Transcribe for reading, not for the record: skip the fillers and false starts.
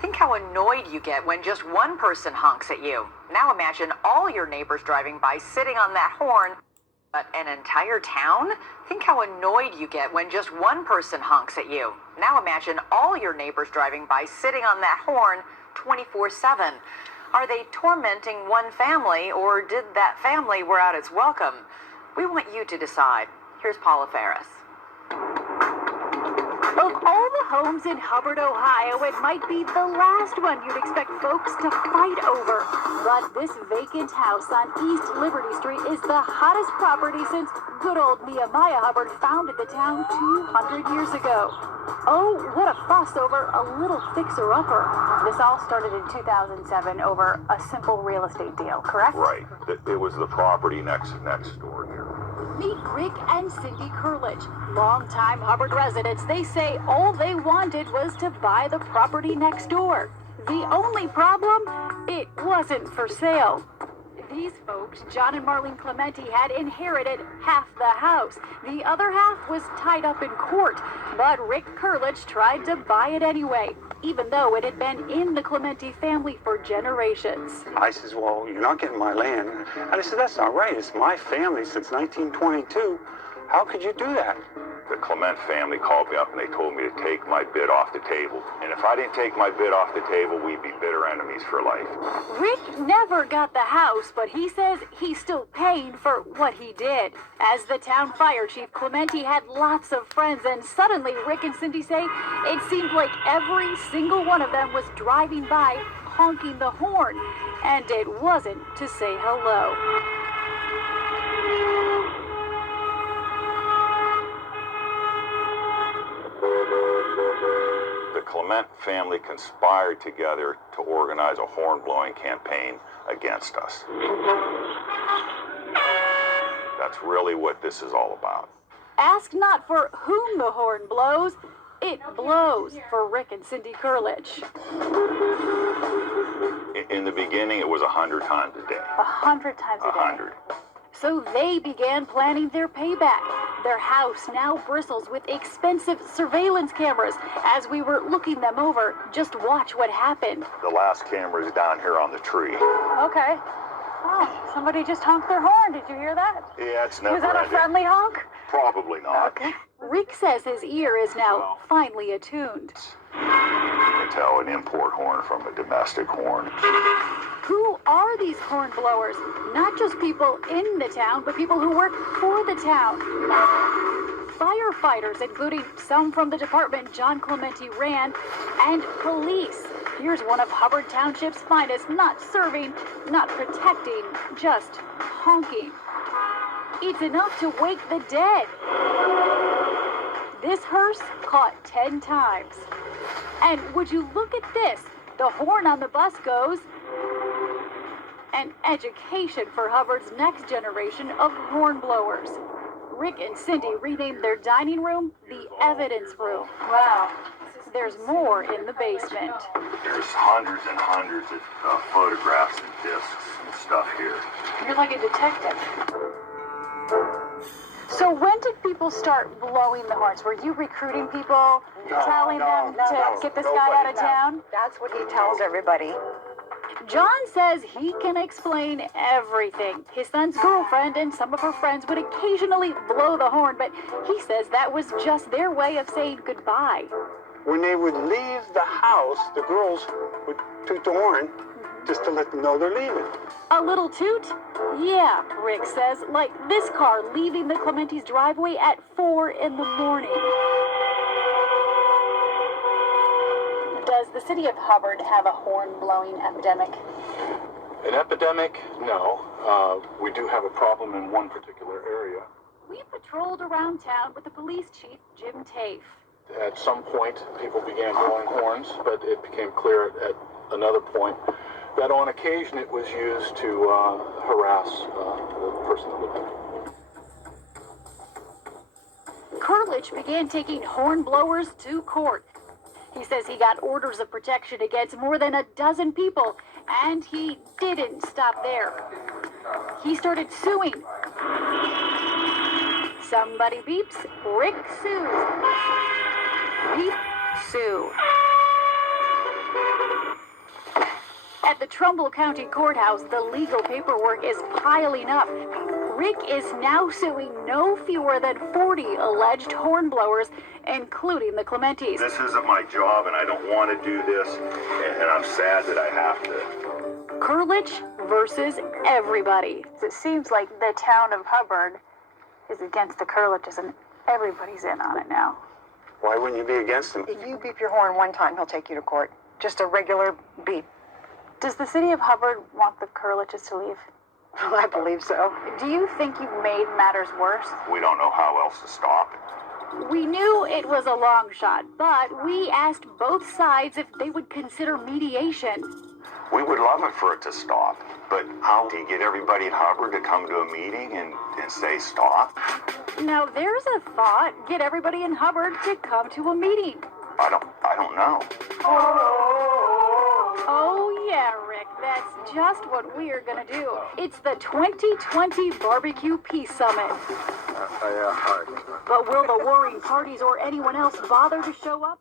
Think how annoyed you get when just one person honks at you. Now imagine all your neighbors driving by sitting on that horn. But an entire town? Think how annoyed you get when just one person honks at you. Now imagine all your neighbors driving by sitting on that horn 24/7. Are they tormenting one family, or did that family wear out its welcome? We want you to decide. Here's Paula Ferris. Of all the homes in Hubbard, Ohio, it might be the last one you'd expect folks to fight over. But this vacant house on East Liberty Street is the hottest property since good old Nehemiah Hubbard founded the town 200 years ago. Oh, what a fuss over a little fixer-upper. This all started in 2007 over a simple real estate deal, correct? Right. It was the property next door here. Meet Rick and Cindy Kurlich, longtime Hubbard residents. They say all they wanted was to buy the property next door. The only problem? It wasn't for sale. These folks, John and Marlene Clementi, had inherited half the house. The other half was tied up in court, but Rick Kurlich tried to buy it anyway, even though it had been in the Clementi family for generations. I says, well, you're not getting my land. And I said, that's not right. It's my family since 1922. How could you do that? The Clement family called me up and they told me to take my bid off the table. And if I didn't take my bid off the table, we'd be bitter enemies for life. Rick never got the house, but he says he's still paying for what he did. As the town fire chief, Clementi had lots of friends, and suddenly Rick and Cindy say it seemed like every single one of them was driving by honking the horn, and it wasn't to say hello. The Clement family conspired together to organize a horn-blowing campaign against us. That's really what this is all about. Ask not for whom the horn blows, it blows for Rick and Cindy Kurlich. In the beginning, it was 100 times a day. 100 times a day. 100. So they began planning their payback. Their house now bristles with expensive surveillance cameras. As we were looking them over, just watch what happened. The last camera is down here on the tree. Okay. Oh, somebody just honked their horn. Did you hear that? Yeah, it's never Was that a ending. friendly honk? Probably not. Okay. Rick says his ear is now finely attuned. You can tell an import horn from a domestic horn. Who are these horn blowers? Not just people in the town, but people who work for the town. Firefighters, including some from the department John Clementi ran, and police. Here's one of Hubbard Township's finest, not serving, not protecting, just honking. It's enough to wake the dead. This hearse caught 10 times. And would you look at this? The horn on the bus goes, an education for Hubbard's next generation of horn blowers. Rick and Cindy renamed their dining room the evidence room. Wow. There's more in the basement. There's hundreds and hundreds of photographs and discs and stuff here. You're like a detective. So when did people start blowing the horns? Were you recruiting people, telling them to get this guy out of town? That's what he tells everybody. John says he can explain everything. His son's girlfriend and some of her friends would occasionally blow the horn, but he says that was just their way of saying goodbye. When they would leave the house, the girls would toot the horn just to let them know they're leaving. A little toot? Yeah, Rick says, like this car leaving the Clementi's driveway at 4 in the morning. Does the city of Hubbard have a horn-blowing epidemic? An epidemic? No. We do have a problem in one particular area. We patrolled around town with the police chief, Jim Tafe. At some point, people began blowing horns, but it became clear at another point that on occasion it was used to harass the person that lived there. Kurlich began taking horn blowers to court. He says he got orders of protection against more than a dozen people, and he didn't stop there. He started suing. Somebody beeps, Rick sues. Beep, sue. At the Trumbull County Courthouse, the legal paperwork is piling up. Rick is now suing no fewer than 40 alleged hornblowers, including the Clementis. This isn't my job, and I don't want to do this, and I'm sad that I have to. Kurlich versus everybody. It seems like the town of Hubbard is against the Kurliches, and everybody's in on it now. Why wouldn't you be against him? If you beep your horn one time, he'll take you to court. Just a regular beep. Does the city of Hubbard want the Kurliches to leave? I believe so. Do you think you've made matters worse? We don't know how else to stop it. We knew it was a long shot, but we asked both sides if they would consider mediation. We would love it for it to stop, but how do you get everybody at Hubbard to come to a meeting and say stop? Now there's a thought. Get everybody in Hubbard to come to a meeting. I don't know. Oh yeah, Rick, that's just what we're gonna do. It's the 2020 Barbecue Peace Summit. But will the warring parties or anyone else bother to show up?